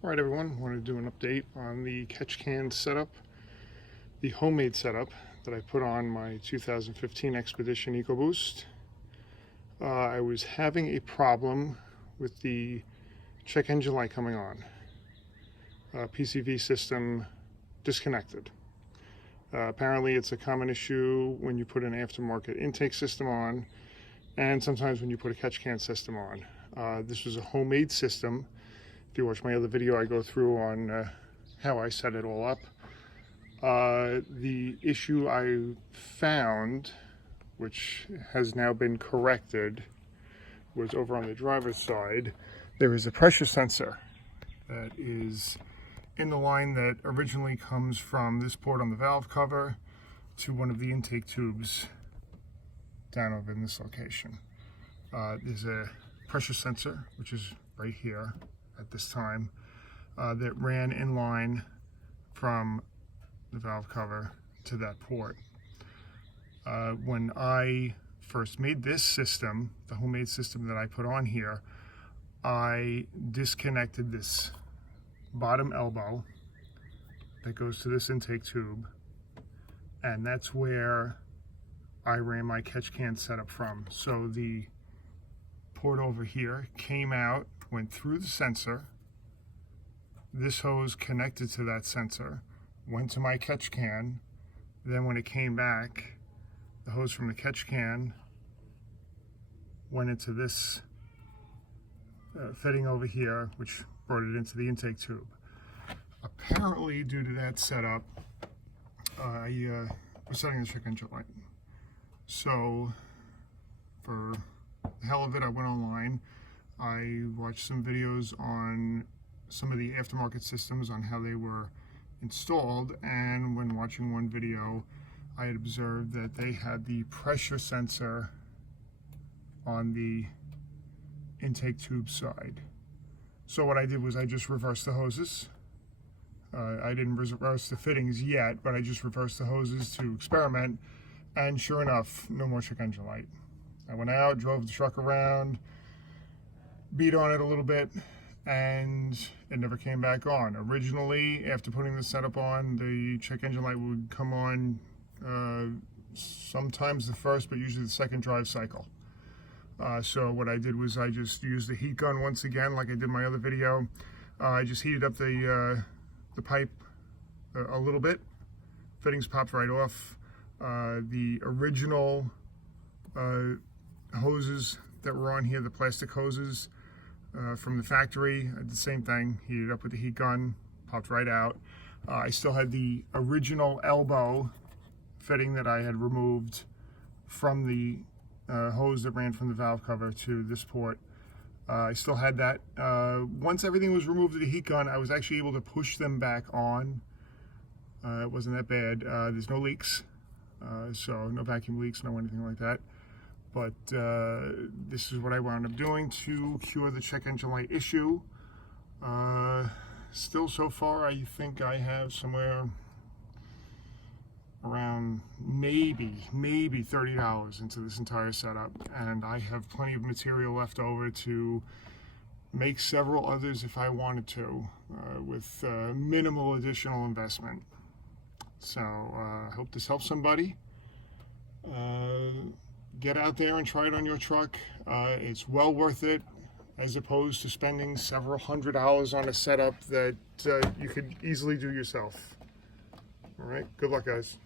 All right, everyone, I want to do an update on the catch can setup, the homemade setup that I put on my 2015 Expedition Ecoboost. I was having a problem with the check engine light coming on. PCV system disconnected. Apparently it's a common issue when you put an aftermarket intake system on, and sometimes when you put a catch can system on. This was a homemade system. If you watch my other video, I go through on how I set it all up. The issue I found, which has now been corrected, was over on the driver's side. There is a pressure sensor that is in the line that originally comes from this port on the valve cover to one of the intake tubes down over in this location. There's a pressure sensor, which is right here at this time, that ran in line from the valve cover to that port. When I first made this system, the homemade system that I put on here, I disconnected this bottom elbow that goes to this intake tube, and that's where I ran my catch can setup from. So the port over here came out, went through the sensor, this hose connected to that sensor, went to my catch can, then when it came back, the hose from the catch can went into this fitting over here, which brought it into the intake tube. Apparently, due to that setup, I was setting the check engine light. So, for the hell of it, I went online. I watched some videos on some of the aftermarket systems on how they were installed, and when watching one video, I had observed that they had the pressure sensor on the intake tube side. So what I did was I just reversed the hoses. I didn't reverse the fittings yet, but I just reversed the hoses to experiment, and sure enough, no more check engine light. I went out, drove the truck around, beat on it a little bit, and it never came back on. Originally, after putting the setup on, the check engine light would come on sometimes the first, but usually the second drive cycle. So what I did was I just used the heat gun once again, like I did in my other video. I just heated up the pipe a little bit. Fittings popped right off. The original hoses that were on here, the plastic hoses from the factory, I did the same thing. Heated up with the heat gun, popped right out. I still had the original elbow fitting that I had removed from the hose that ran from the valve cover to this port. I still had that. Once everything was removed with the heat gun, I was actually able to push them back on. It wasn't that bad. There's no leaks, so no vacuum leaks, no anything like that. But this is what I wound up doing to cure the check engine light issue. Still, so far, I think I have somewhere around maybe $30 into this entire setup, and I have plenty of material left over to make several others if I wanted to, with minimal additional investment. So I hope this helps somebody. Get out there and try it on your truck. It's well worth it, as opposed to spending several $100s on a setup that you could easily do yourself. All right, good luck, guys.